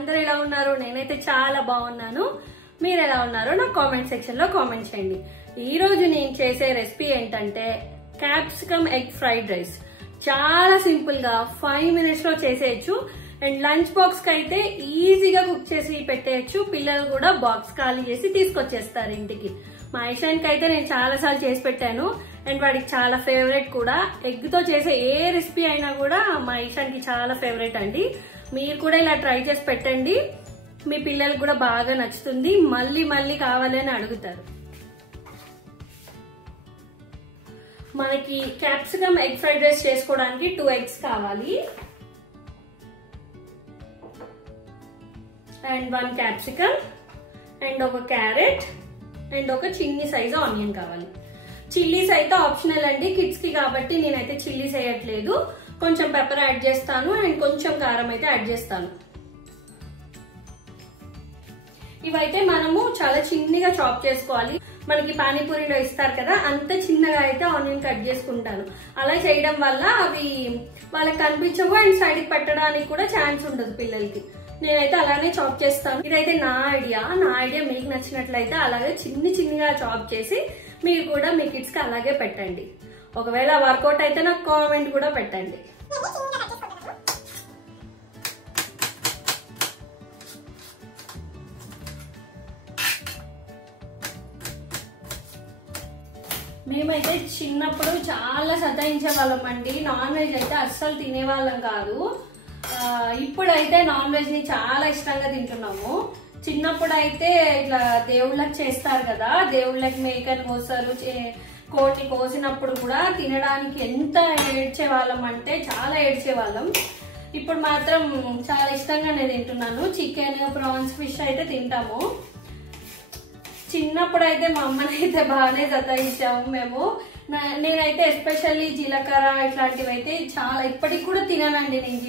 అందరూ ఎలా ఉన్నారు? నేనైతే చాలా బాగున్నాను. మీరు ఎలా ఉన్నారో నాకు కామెంట్ సెక్షన్ లో కామెంట్ చేయండి. ఈ రోజు నేను చేసే రెసిపీ ఏంటంటే క్యాప్సికమ్ ఎగ్ ఫ్రైడ్ రైస్. చాలా సింపుల్ గా 5 minutes లో చేసేయచ్చు. అండ్ లంచ్ బాక్స్ కి అయితే ఈజీగా కుక్ చేసి పెట్టేయచ్చు. పిల్లలు కూడా బాక్స్ ఖాళీ చేసి తీసుకొచ్చేస్తారు ఇంటికి. మా ఐషాన్కి అయితే నేను చాలా సార్లు చేసి పెట్టాను అండ్ వాడికి చాలా ఫేవరెట్ కూడా. ఎగ్ తో చేసే ఏ రెసిపీ అయినా కూడా మా ఐషాన్కి చాలా ఫేవరెట్ అండి. మీరు కూడా ఇలా ట్రై చేసి పెట్టండి, మీ పిల్లలకు కూడా బాగా నచ్చుతుంది, మళ్ళీ మళ్ళీ కావాలని అడుగుతారు. మనకి క్యాప్సికమ్ ఎగ్ ఫ్రైడ్ రైస్ చేసుకోవడానికి 2 eggs కావాలి అండ్ 1 క్యాప్సికమ్ అండ్ ఒక క్యారెట్ అండ్ ఒక చిన్ని సైజు ఆనియన్ కావాలి. చిల్లీస్ అయితే ఆప్షనల్ అండి కిడ్స్ కి కాబట్టి నేనైతే చిల్లీస్ వేయట్లేదు. కొంచెం పెప్పర్ యాడ్ చేస్తాను అండ్ కొంచెం కారం అయితే యాడ్ చేస్తాను. ఇవైతే మనము చాలా చిన్నగా చాప్ చేసుకోవాలి. మనకి పానీపూరిలో ఇస్తారు కదా, అంత చిన్నగా అయితే ఆనియన్ కట్ చేసుకుంటాను. అలా చేయడం వల్ల అవి వాళ్ళకి కనిపించవు అండ్ సైడ్ కి పెట్టడానికి కూడా ఛాన్స్ ఉండదు పిల్లలకి. నేనైతే అలానే చాప్ చేస్తాను. ఇదైతే నా ఐడియా మీకు నచ్చినట్లయితే అలాగే చిన్నగా చాప్ చేసి మీరు కూడా మీ కిడ్స్ కి అలాగే పెట్టండి. ఒకవేళ వర్కౌట్ అయితే నాకు కామెంట్ కూడా పెట్టండి. మేమైతే చిన్నప్పుడు చాలా సతాయించే వాళ్ళం అండి. నాన్ వెజ్ అయితే అస్సలు తినేవాళ్ళం కాదు. ఇప్పుడైతే నాన్ వెజ్ ని చాలా ఇష్టంగా తింటున్నాము. చిన్నప్పుడు అయితే ఇట్లా దేవుళ్ళకి చేస్తారు కదా, దేవుళ్ళకి మేకని కోస్తారు, కోటి కోసినప్పుడు కూడా తినడానికి ఎంత ఏడ్చే వాళ్ళం అంటే చాలా ఏడ్చే వాళ్ళం. ఇప్పుడు మాత్రం చాలా ఇష్టంగా నేను తింటున్నాను. చికెన్, ప్రాన్స్, ఫిష్ అయితే తింటాము. చిన్నప్పుడు అయితే మా అమ్మని అయితే బాగానే సతాయించాము మేము. నేనైతే ఎస్పెషల్లీ జీలకర్ర ఇట్లాంటివి అయితే చాలా ఇప్పటికి కూడా తినానండి. నేను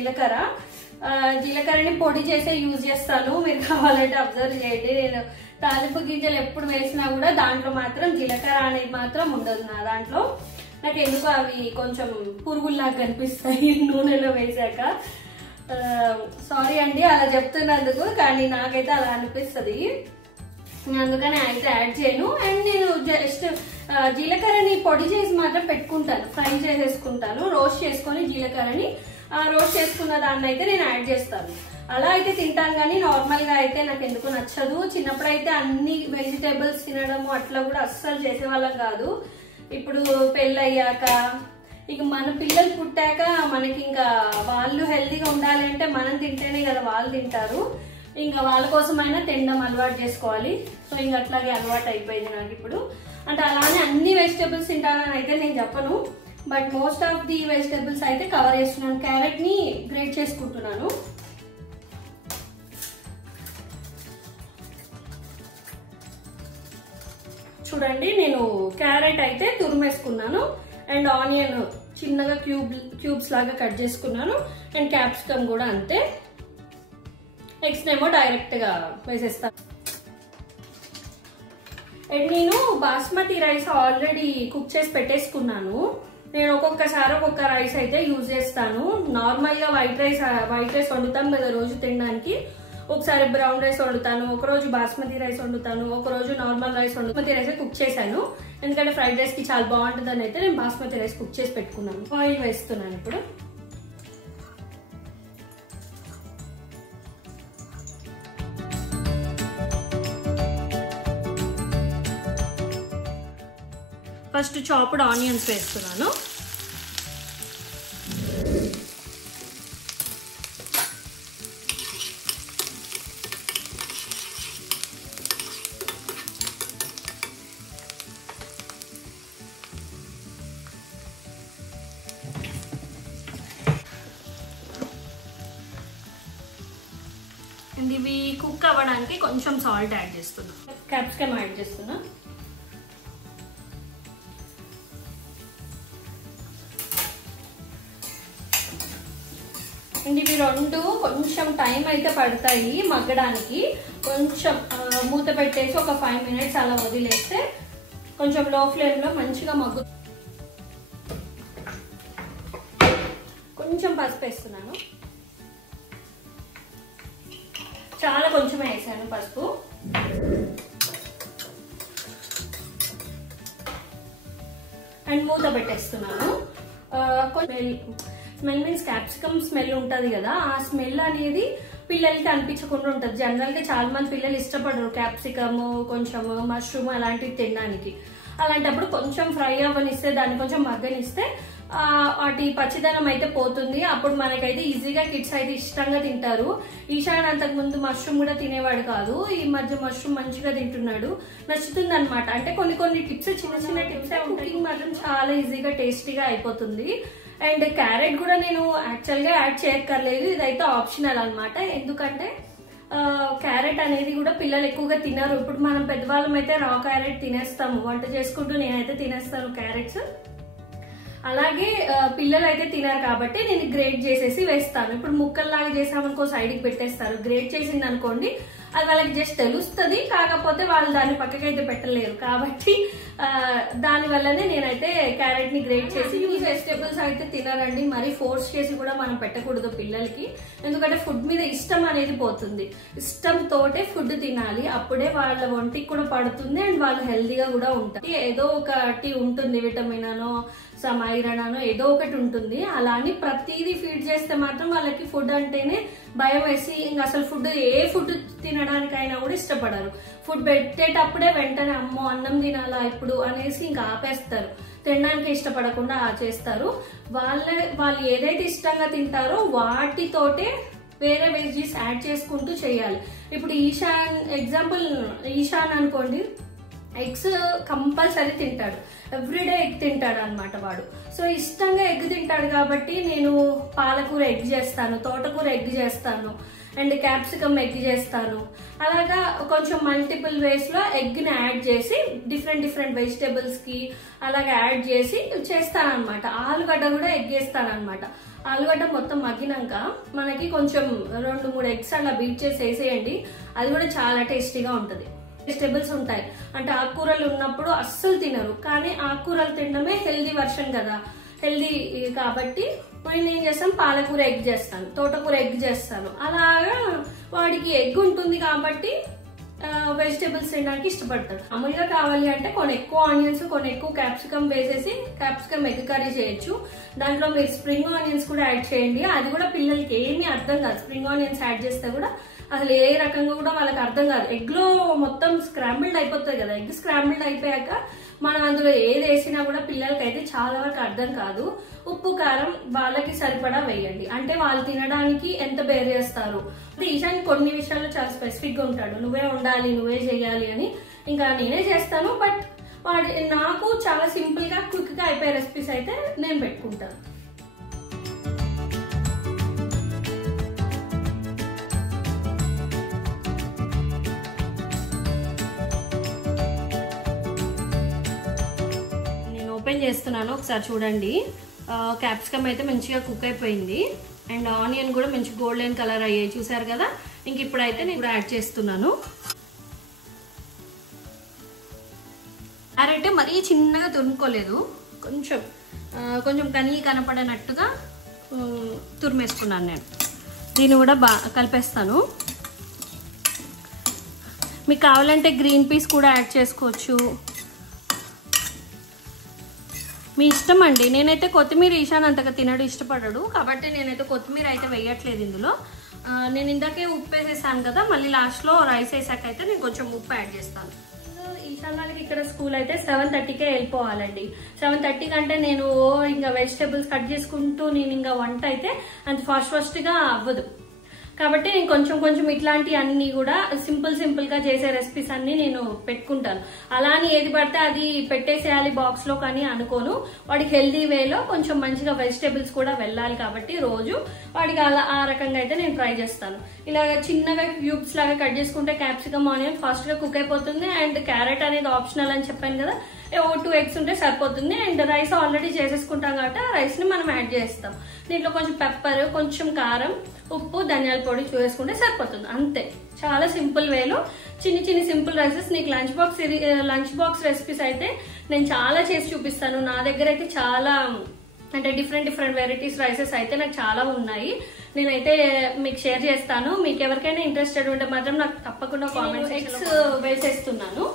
జీలకర్రని పొడి చేసే యూజ్ చేస్తాను. మీరు కావాలంటే అబ్జర్వ్ చేయండి. నేను తాలింపు గింజలు ఎప్పుడు వేసినా కూడా దాంట్లో మాత్రం జీలకర్ర అనేది మాత్రం ఉండదు నా దాంట్లో. నాకు ఎందుకు అవి కొంచెం పురుగుల్లాగా కనిపిస్తాయి నూనెలో వేసాక. సారీ అండి అలా చెప్తున్నందుకు, కానీ నాకైతే అలా అనిపిస్తుంది. అందుకని అయితే యాడ్ చేయను. అండ్ నేను జస్ట్ జీలకర్రని పొడి చేసి మాత్రం పెట్టుకుంటాను, ఫ్రై చేసేసుకుంటాను. రోస్ట్ చేసుకొని జీలకర్రని రోస్ట్ చేసుకున్న దాన్ని అయితే నేను యాడ్ చేస్తాను. అలా అయితే తింటాను, కానీ నార్మల్ గా అయితే నాకు ఎందుకు నచ్చదు. చిన్నప్పుడు అయితే అన్ని వెజిటేబుల్స్ తినడము అట్లా కూడా అస్సలు చేసేవాళ్ళం కాదు. ఇప్పుడు పెళ్ళయ్యాక ఇక మన పిల్లలు పుట్టాక మనకి ఇంకా వాళ్ళు హెల్తీగా ఉండాలి అంటే మనం తింటేనే కదా వాళ్ళు తింటారు. ఇంకా వాళ్ళ కోసమైనా తినడం అలవాటు చేసుకోవాలి. సో ఇంకా అట్లాగే అలవాటు అయిపోయింది నాకు ఇప్పుడు. అంటే అలానే అన్ని వెజిటేబుల్స్ తింటానని అయితే నేను చెప్పను, but most of the vegetables అయితే కవర్ చేస్తున్నాను. క్యారెట్ ని గ్రేట్ చేసుకుంటున్నాను. చూడండి నేను క్యారెట్ అయితే తురిమేసుకున్నాను అండ్ ఆనియన్ చిన్నగా క్యూబ్స్ లాగా కట్ చేసుకున్నాను అండ్ క్యాప్సికమ్ కూడా అంతే. ఎగ్స్ ఏమో డైరెక్ట్ గా వేసేస్తాను. అండ్ నేను బాస్మతి రైస్ ఆల్రెడీ కుక్ చేసి పెట్టేసుకున్నాను. నేను ఒక్కొక్కసారి ఒక్కొక్క రైస్ అయితే యూజ్ చేస్తాను. నార్మల్ గా వైట్ రైస్ వండుతాం కదా రోజు తినడానికి. ఒకసారి బ్రౌన్ రైస్ వండుతాను, ఒక రోజు బాస్మతి రైస్ వండుతాను, ఒక రోజు normal rice basmati rice cook చేశాను. ఎందుకంటే ఫ్రైడ్ రైస్ కి చాలా బాగుంటుందని అయితే నేను బాస్మతి రైస్ కుక్ చేసి పెట్టుకున్నాను. ఆయిల్ వేస్తున్నాను ఇప్పుడు. ఫస్ట్ చాప్డ్ ఆనియన్స్ వేస్తున్నాను. ఇవి కుక్ అవ్వడానికి కొంచెం సాల్ట్ యాడ్ చేస్తున్నా, క్యాప్సికమ్ యాడ్ చేస్తున్నా. అండ్ ఇవి రెండు కొంచెం టైం అయితే పడతాయి మగ్గడానికి. కొంచెం మూత పెట్టేసి ఒక 5 minutes అలా వదిలేస్తే కొంచెం లో ఫ్లేమ్ లో మంచిగా మగ్గు. కొంచెం పసుపు వేస్తున్నాను. చాలా కొంచెం వేసాను పసుపు. అండ్ మూత పెట్టేస్తున్నాను. స్మెల్ మీన్స్ క్యాప్సికమ్ స్మెల్ ఉంటుంది కదా, ఆ స్మెల్ అనేది పిల్లలకి అనిపించకుండా ఉంటుంది. జనరల్ గా చాలా మంది పిల్లలు ఇష్టపడరు క్యాప్సికమ్, కొంచెం మష్రూమ్ అలాంటివి తినడానికి. అలాంటప్పుడు కొంచెం ఫ్రై అవ్వనిస్తే, దాన్ని కొంచెం మగ్గనిస్తే వాటి పచ్చిదనం అయితే పోతుంది. అప్పుడు మనకైతే ఈజీగా కిడ్స్ అయితే ఇష్టంగా తింటారు. ఈశాన్ అంతకు ముందు మష్రూమ్ కూడా తినేవాడు కాదు, ఈ మధ్య మష్రూమ్ మంచిగా తింటున్నాడు, నచ్చుతుంది అనమాట. అంటే కొన్ని టిప్స్, చిన్న చిన్న టిప్స్, కుకింగ్ మాత్రం చాలా ఈజీగా టేస్టీగా అయిపోతుంది. అండ్ క్యారెట్ కూడా నేను యాక్చువల్ గా యాడ్ చేయక్కర్లేదు, ఇదైతే ఆప్షనల్ అనమాట. ఎందుకంటే క్యారెట్ అనేది కూడా పిల్లలు ఎక్కువగా తినరు. ఇప్పుడు మనం పెద్దవాళ్ళం అయితే రా క్యారెట్ తినేస్తాము, వంట చేసుకుంటూ నేనైతే తినేస్తాను క్యారెట్స్. అలాగే పిల్లలు అయితే తినరు కాబట్టి నేను గ్రేట్ చేసేసి వేస్తాను. ఇప్పుడు ముక్కల్లాగా చేసామనుకో సైడ్కి పెట్టేస్తారు. గ్రేట్ చేసింది అనుకోండి అది వాళ్ళకి జస్ట్ తెలుస్తుంది, కాకపోతే వాళ్ళు దాన్ని పక్కకైతే పెట్టలేరు. కాబట్టి దాని వల్లనే నేనైతే క్యారెట్ ని గ్రేట్ చేసి, వెజిటేబుల్స్ అయితే తినరండి, మరి ఫోర్స్ చేసి కూడా మనం పెట్టకూడదు పిల్లలకి. ఎందుకంటే ఫుడ్ మీద ఇష్టం అనేది పోతుంది. ఇష్టంతోటే ఫుడ్ తినాలి, అప్పుడే వాళ్ళ ఒంటికి కూడా పడుతుంది అండ్ వాళ్ళు హెల్దీగా కూడా ఉంటారు. ఏదో ఒకటి ఉంటుంది, విటమిన్ అనో సమ్ ఐరన్ అనో ఏదో ఒకటి ఉంటుంది. అలా అని ప్రతిదీ ఫీడ్ చేస్తే మాత్రం వాళ్ళకి ఫుడ్ అంటేనే భయం వేసి ఇంకా అసలు ఫుడ్ ఏ ఫుడ్ తినడానికైనా కూడా ఇష్టపడరు. ఫుడ్ పెట్టేటప్పుడే వెంటనే అమ్మో అన్నం తినాలా ఇప్పుడు అనేసి ఇంకా ఆపేస్తారు, తినడానికి ఇష్టపడకుండా చేస్తారు. వాళ్ళు ఏదైతే ఇష్టంగా తింటారో వాటితోటే వేరే వెజిస్ యాడ్ చేసుకుంటూ చేయాలి. ఇప్పుడు ఈశాన్ అనుకోండి, ఎగ్స్ కంపల్సరీ తింటాడు, ఎవ్రీడే ఎగ్ తింటాడు అనమాట వాడు. సో ఇష్టంగా ఎగ్ తింటాడు కాబట్టి నేను పాలకూర ఎగ్ చేస్తాను, తోటకూర ఎగ్ చేస్తాను, అండ్ క్యాప్సికమ్ ఎగ్ చేస్తాను. అలాగా కొంచెం మల్టిపుల్ వేస్ లో ఎగ్ ని యాడ్ చేసి డిఫరెంట్ వెజిటేబుల్స్ కి అలాగా యాడ్ చేసి చేస్తాను అనమాట. ఆలుగడ్డ కూడా ఎగ్ వేస్తాను అనమాట. ఆలుగడ్డ మొత్తం మగ్గినాక మనకి కొంచెం 2-3 ఎగ్స్ అలా బీట్ చేసి వేసేయండి, అది కూడా చాలా టేస్టీగా ఉంటుంది. వెజిటేబుల్స్ ఉంటాయి అంటే ఆకుకూరలు ఉన్నప్పుడు అస్సలు తినరు, కానీ ఆకుకూరలు తినడమే హెల్దీ వర్షన్ కదా, హెల్దీ కాబట్టి నేను ఏం చేస్తాను, పాలకూర ఎగ్ చేస్తాను, తోటకూర ఎగ్ చేస్తాను. అలాగా వాడికి ఎగ్ ఉంటుంది కాబట్టి వెజిటేబుల్స్ తినడానికి ఇష్టపడతాడు. మామూలుగా కావాలి అంటే కొన్ని ఎక్కువ ఆనియన్స్, కొన్ని ఎక్కువ క్యాప్సికమ్ వేసేసి క్యాప్సికమ్ ఎగ్ కర్రీ చేయొచ్చు. దాంట్లో మీరు స్ప్రింగ్ ఆనియన్స్ కూడా యాడ్ చేయండి, అది కూడా పిల్లలకి ఏమీ అర్థం కాదు. స్ప్రింగ్ ఆనియన్స్ యాడ్ చేస్తే కూడా అసలు ఏ రకంగా కూడా వాళ్ళకి అర్థం కాదు. ఎగ్ లో మొత్తం స్క్రాంబుల్డ్ అయిపోతుంది కదా, ఎగ్ స్క్రాంబుల్డ్ అయిపోయాక మనం అందులో ఏది వేసినా కూడా పిల్లలకి అయితే చాలా వరకు అర్థం కాదు. ఉప్పు కారం వాళ్ళకి సరిపడా వేయండి, అంటే వాళ్ళు తినడానికి ఎంత బేర్ చేస్తారు. ఈశాన్ కొన్ని విషయాల్లో చాలా స్పెసిఫిక్ గా ఉంటాడు, నువ్వే ఉండాలి, నువ్వే చేయాలి అని. ఇంకా నేనే చేస్తాను, బట్ నాకు చాలా సింపుల్ గా క్విక్ గా అయిపోయే రెసిపీస్ అయితే నేను పెట్టుకుంటాను. ఓపెన్ చేస్తున్నాను, ఒకసారి చూడండి. క్యాప్సికమ్ అయితే మంచిగా కుక్ అయిపోయింది అండ్ ఆనియన్ కూడా మంచి గోల్డెన్ కలర్ అయ్యాయి, చూసారు కదా. ఇంక ఇప్పుడైతే నేను యాడ్ చేస్తున్నాను. క్యారెట్ మరీ చిన్నగా తురుముకోలేదు, కొంచెం కనపడనట్టుగా తురిమేస్తున్నాను నేను. దీన్ని కూడా బాగా కలిపేస్తాను. మీకు కావాలంటే గ్రీన్ పీస్ కూడా యాడ్ చేసుకోవచ్చు, మీ ఇష్టం అండి. నేనైతే కొత్తిమీర ఈశాన్ అంతగా తినడు, ఇష్టపడడు, కాబట్టి నేనైతే కొత్తిమీర అయితే వేయట్లేదు ఇందులో. నేను ఇందాకే ఉప్పు వేసేసాను కదా, మళ్ళీ లాస్ట్లో రైస్ వేసాక అయితే నేను కొంచెం ఉప్పు యాడ్ చేస్తాను. ఈశాన్ వాళ్ళకి ఇక్కడ స్కూల్ అయితే 7:30కే వెళ్ళిపోవాలండి. 7:30 కంటే నేను ఇంకా వెజిటేబుల్స్ కట్ చేసుకుంటూ నేను ఇంకా వంట అయితే అంత ఫాస్ట్గా అవ్వదు. కాబట్టి నేను కొంచెం ఇట్లాంటి అన్ని కూడా సింపుల్ గా చేసే రెసిపీస్ అన్ని నేను పెట్టుకుంటాను. అలా అని ఏది పడితే అది పెట్టేసేయాలి బాక్స్ లో కానీ అనుకోను. వాడికి హెల్దీ వేలో కొంచెం మంచిగా వెజిటేబుల్స్ కూడా వెళ్ళాలి కాబట్టి రోజు వాడికి అలా ఆ రకంగా అయితే నేను ట్రై చేస్తాను. ఇలా చిన్నగా క్యూబ్స్ లాగా కట్ చేసుకుంటే క్యాప్సికమ్ ఆనియన్ ఫాస్ట్ గా కుక్ అయిపోతుంది. అండ్ క్యారెట్ అనేది ఆప్షనల్ అని చెప్పాను కదా, 2 eggs ఉంటే సరిపోతుంది. అండ్ రైస్ ఆల్రెడీ చేసేసుకుంటాం కాబట్టి ఆ రైస్ ని మనం యాడ్ చేస్తాం. దీంట్లో కొంచెం పెప్పర్, కొంచెం కారం, ఉప్పు, ధనియాల పొడి చూసుకుంటే సరిపోతుంది, అంతే. చాలా సింపుల్ వేలో చిన్ని సింపుల్ రైసెస్. నీకు లంచ్ బాక్స్ రెసిపీస్ అయితే నేను చాలా చేసి చూపిస్తాను. నా దగ్గర అయితే చాలా అంటే డిఫరెంట్ వెరైటీస్ రైసెస్ అయితే నాకు చాలా ఉన్నాయి. నేనైతే మీకు షేర్ చేస్తాను. మీకు ఎవరికైనా ఇంట్రెస్టెడ్ ఉంటే మాత్రం నాకు తప్పకుండా కామెంట్ ఎగ్స్ వేసేస్తున్నాను.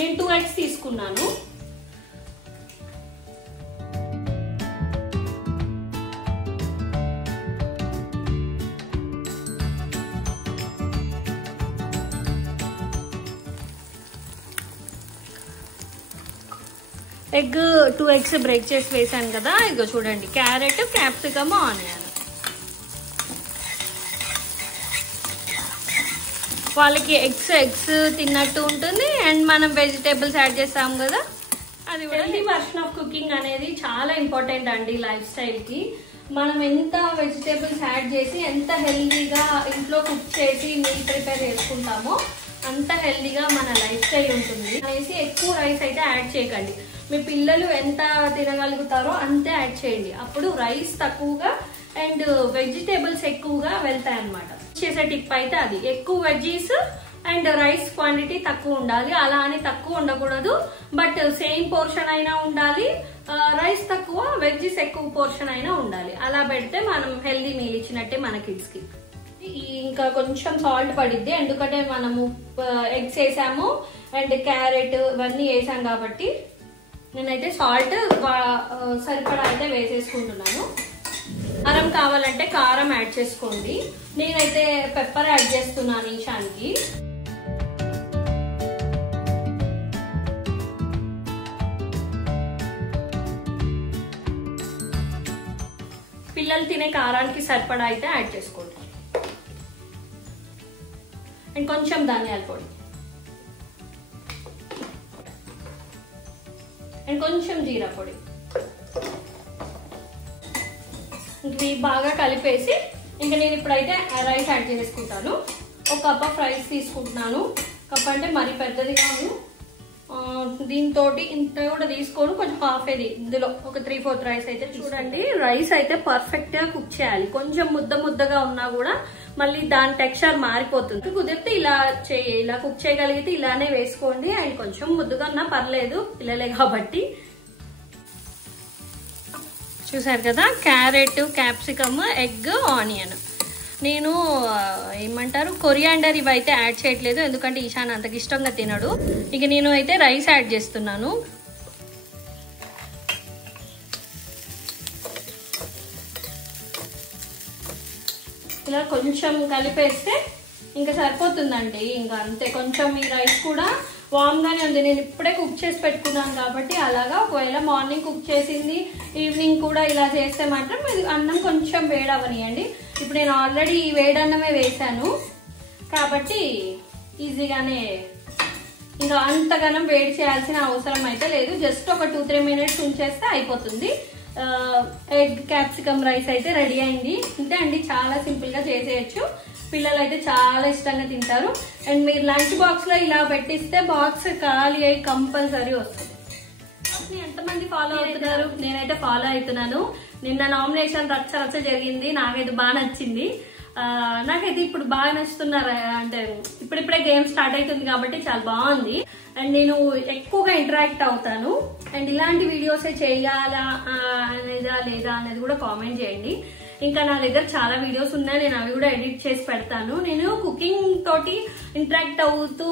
నేను 2 eggs తీసుకున్నాను. ఎగ్ 2 eggs బ్రేక్ చేసి వేసాను కదా. ఇగో చూడండి, క్యారెట్, క్యాప్సికమ్, ఆనియన్. వాళ్ళకి ఎగ్స్ తిన్నట్టు ఉంటుంది. అండ్ మనం వెజిటేబుల్స్ యాడ్ చేస్తాం కదా, అది హెల్తీ వర్షన్ ఆఫ్ కుకింగ్ అనేది చాలా ఇంపార్టెంట్ అండి లైఫ్ స్టైల్కి. మనం ఎంత వెజిటేబుల్స్ యాడ్ చేసి ఎంత హెల్తీగా ఇంట్లో కుక్ చేసి మీల్ ప్రిపేర్ చేసుకుంటామో అంత హెల్తీగా మన లైఫ్ స్టైల్ ఉంటుంది. అనేసి ఎక్కువ రైస్ అయితే యాడ్ చేయకండి. మీ పిల్లలు ఎంత తినగలుగుతారో అంతే యాడ్ చేయండి. అప్పుడు రైస్ తక్కువగా అండ్ వెజిటేబుల్స్ ఎక్కువగా వెళ్తాయి అన్నమాట. చేసే టిప్ అయితే అది. ఎక్కువ వెజ్జీస్ అండ్ రైస్ క్వాంటిటీ తక్కువ ఉండాలి. అలా అని తక్కువ ఉండకూడదు, బట్ సేమ్ పోర్షన్ అయినా ఉండాలి. రైస్ తక్కువ, వెజ్జీస్ ఎక్కువ పోర్షన్ అయినా ఉండాలి. అలా పెడితే మనం హెల్దీ మీల్ ఇచ్చినట్టే మన కిడ్స్ కి. ఇంకా కొంచెం సాల్ట్ పడిద్ది, ఎందుకంటే మనము ఎగ్స్ వేసాము అండ్ క్యారెట్ ఇవన్నీ వేసాం కాబట్టి నేనైతే సాల్ట్ సరిపడా అయితే వేసేసుకుంటున్నాను. కారం కావాలంటే కారం యాడ్ చేసుకోండి. నేనైతే పెప్పర్ యాడ్ చేస్తున్నాను ఈశాన్కి. పిల్లలు తినే కారానికి సరిపడా అయితే యాడ్ చేసుకోండి. అండ్ కొంచెం ధనియాల పొడి అండ్ కొంచెం జీరా పొడి. ఇది బాగా కలిపేసి ఇంకా నేను ఇప్పుడైతే రైస్ యాడ్ చేసుకుంటాను. 1 కప్ ఆఫ్ రైస్ తీసుకుంటున్నాను. కప్ అంటే మరీ పెద్దదిగా దీంతో ఇంత కూడా తీసుకోను, కొంచెం హాఫ్ ఇది. ఇందులో ఒక 3/4 రైస్ అయితే చూడండి. రైస్ అయితే పర్ఫెక్ట్ గా కుక్ చేయాలి. కొంచెం ముద్దగా ఉన్నా కూడా మళ్ళీ దాని టెక్స్చర్ మారిపోతుంది. కుదిరితే ఇలా కుక్ చేయగలిగితే ఇలానే వేసుకోండి. అండ్ కొంచెం ముద్దగా ఉన్నా పర్లేదు, పిల్లలే కాబట్టి. చూసారు కదా, క్యారెట్, క్యాప్సికమ్, ఎగ్, ఆనియన్. నేను ఏమంటారు కొరియాండర్ ఇవైతే యాడ్ చేయట్లేదు, ఎందుకంటే ఈశాన్ అంతకి ఇష్టంగా తినడు. ఇక నేను అయితే రైస్ యాడ్ చేస్తున్నాను. ఇలా కొంచెం కలిపేస్తే ఇంకా సరిపోతుందండి. ఇంకా అంతే. కొంచెం ఈ రైస్ కూడా వామ్ గానే ఉంది. నేను ఇప్పుడే కుక్ చేసి పెట్టుకున్నాను కాబట్టి అలాగా. ఒకవేళ మార్నింగ్ కుక్ చేసింది ఈవినింగ్ కూడా ఇలా చేస్తే మాత్రం ఇది అన్నం కొంచెం వేడవనియండి. ఇప్పుడు నేను ఆల్రెడీ వేడన్నమే వేసాను కాబట్టి ఈజీగానే ఇంకా అంతగానం వేడి చేయాల్సిన అవసరం అయితే లేదు. జస్ట్ ఒక 2-3 minutes ఉంచేస్తే అయిపోతుంది. ఎగ్ క్యాప్సికమ్ రైస్ అయితే రెడీ అయింది. అంతే అండి, చాలా సింపుల్ గా చేసేయచ్చు. పిల్లలు అయితే చాలా ఇష్టంగా తింటారు. అండ్ మీరు లంచ్ బాక్స్ లో ఇలా పెట్టిస్తే బాక్స్ ఖాళీ అయి కంపల్సరీ వస్తుంది. ఎంతమంది ఫాలో అవుతున్నారు? నేనైతే ఫాలో అవుతున్నాను. నిన్న నామినేషన్ రచ్చ జరిగింది. నాకైతే బాగా నచ్చింది. నాకైతే ఇప్పుడు బాగా నచ్చుతున్నారు. అంటే ఇప్పుడిప్పుడే గేమ్ స్టార్ట్ అవుతుంది కాబట్టి చాలా బాగుంది. అండ్ నేను ఎక్కువగా ఇంటరాక్ట్ అవుతాను. అండ్ ఇలాంటి వీడియోసే చేయాలా లేదా అనేది కూడా కామెంట్ చేయండి. ఇంకా నా దగ్గర చాలా వీడియోస్ ఉన్నాయి, నేను అవి కూడా ఎడిట్ చేసి పెడతాను. నేను కుకింగ్ తోటి ఇంటరాక్ట్ అవుతూ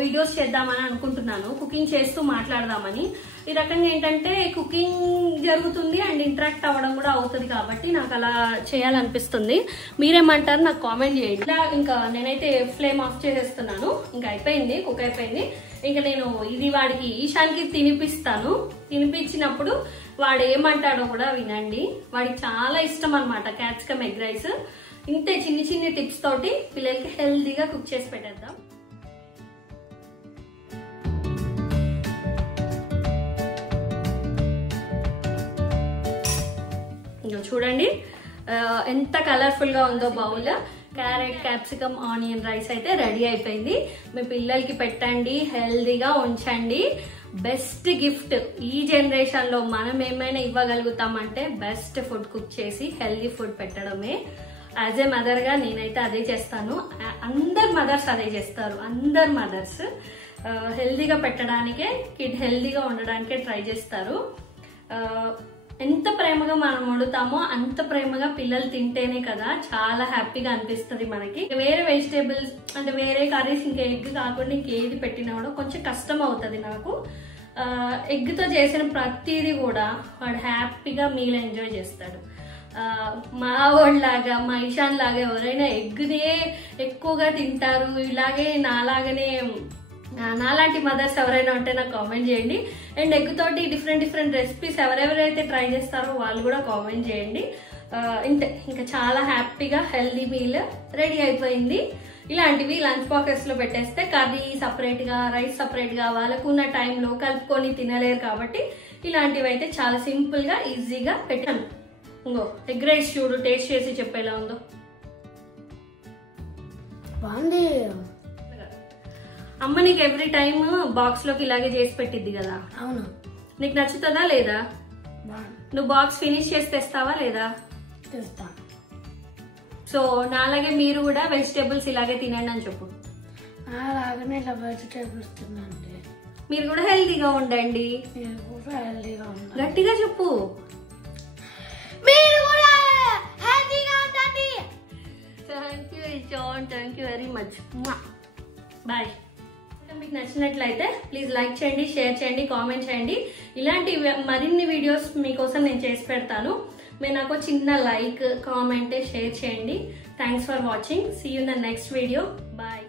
వీడియోస్ చేద్దామని అనుకుంటున్నాను. కుకింగ్ చేస్తూ మాట్లాడదామని. ఈ రకంగా ఏంటంటే కుకింగ్ జరుగుతుంది అండ్ ఇంటరాక్ట్ అవ్వడం కూడా అవుతుంది కాబట్టి నాకు అలా చేయాలనిపిస్తుంది. మీరేమంటారు నాకు కామెంట్ చేయండి. ఇలా ఇంకా నేనైతే ఫ్లేమ్ ఆఫ్ చేసేస్తున్నాను. ఇంకా అయిపోయింది, కుక్ అయిపోయింది. ఇంకా నేను ఇది వాడికి ఈశాన్కి తినిపిస్తాను. తినిపించినప్పుడు వాడు ఏమంటాడో కూడా వినండి. వాడికి చాలా ఇష్టం అనమాట క్యాప్సికమ్ ఎగ్ రైస్. ఇంతే చిన్ని టిప్స్ తోటి పిల్లలకి హెల్దీగా కుక్ చేసి పెట్టేద్దాం. చూడండి ఎంత కలర్ఫుల్ గా ఉందో bowl. Carrot, capsicum, onion rice అయితే రెడీ అయిపోయింది. మీ పిల్లలకి పెట్టండి, హెల్దీగా ఉంచండి. బెస్ట్ గిఫ్ట్ ఈ జనరేషన్ లో మనం ఏమైనా ఇవ్వగలుగుతామంటే బెస్ట్ ఫుడ్ కుక్ చేసి హెల్దీ ఫుడ్ పెట్టడమే. యాజ్ ఏ మదర్ గా నేనైతే అదే చేస్తాను. అందరు మదర్స్ అదే చేస్తారు. అందరు మదర్స్ హెల్దీగా పెట్టడానికే, కిడ్ హెల్దీగా ఉండడానికే ట్రై చేస్తారు. ఎంత ప్రేమగా మనం వండుతామో అంత ప్రేమగా పిల్లలు తింటేనే కదా చాలా హ్యాపీగా అనిపిస్తుంది మనకి. వేరే వెజిటేబుల్స్ అంటే వేరే కర్రీస్ ఇంకా ఎగ్ కాకుండా ఇంకేది పెట్టినా కూడా కొంచెం కష్టం అవుతుంది నాకు. ఎగ్తో చేసిన ప్రతిదీ కూడా వాడు హ్యాపీగా మీల్ ఎంజాయ్ చేస్తాడు. మా వాళ్ళలాగా మా ఇషాన్ లాగా ఎవరైనా ఎగ్నే ఎక్కువగా తింటారు, ఇలాగే నాలాంటి మదర్స్ ఎవరైనా ఉంటే నాకు కామెంట్ చేయండి. అండ్ ఎగ్ తోటి డిఫరెంట్ రెసిపీస్ ఎవరెవరైతే ట్రై చేస్తారో వాళ్ళు కూడా కామెంట్ చేయండి. ఇంతే, ఇంకా చాలా హ్యాపీగా హెల్దీ మీల్ రెడీ అయిపోయింది. ఇలాంటివి లంచ్ బాక్సెస్ లో పెట్టేస్తే కర్రీ సపరేట్ గా రైస్ సపరేట్ గా వాళ్ళకున్న టైంలో కలుపుకొని తినలేరు కాబట్టి ఇలాంటివి అయితే చాలా సింపుల్ గా ఈజీగా పెట్టాను. ఇంకో ఎగ్ రైస్ చూడు, టేస్ట్ చేసి చెప్పేలా ఉందో. బాగుంది. అమ్మ నీకు ఎవ్రీ టైమ్ బాక్స్ లోకి ఇలాగే చేసి పెట్టిద్ది కదా. అవును. నీకు నచ్చుతుందా లేదా? నువ్వు బాక్స్ ఫినిష్ చేసి తెస్తావా లేదా? తెస్తా. సో నాలాగే మీరు కూడా వెజిటేబుల్స్ ఇలాగే తినండి అని చెప్పు. అలాగనే ఇలా వెజిటేబుల్స్ తినండి. మీరు కూడా హెల్తీగా ఉండండి. మీరు కూడా హెల్తీగా ఉండండి. గట్టిగా చెప్పు. మీరు కూడా హెల్తీగా ఉండండి. Thank you Ishan, thank you very much. Bye. మీకు నచ్చినట్లయితే ప్లీజ్ లైక్ చేయండి, షేర్ చేయండి, కామెంట్ చేయండి. ఇలాంటి మరిన్ని వీడియోస్ మీకోసం నేను చేసి పెడతాను. మీరు నాకు చిన్న లైక్, కామెంట్, షేర్ చేయండి. Thanks for watching. See you in the next video. Bye.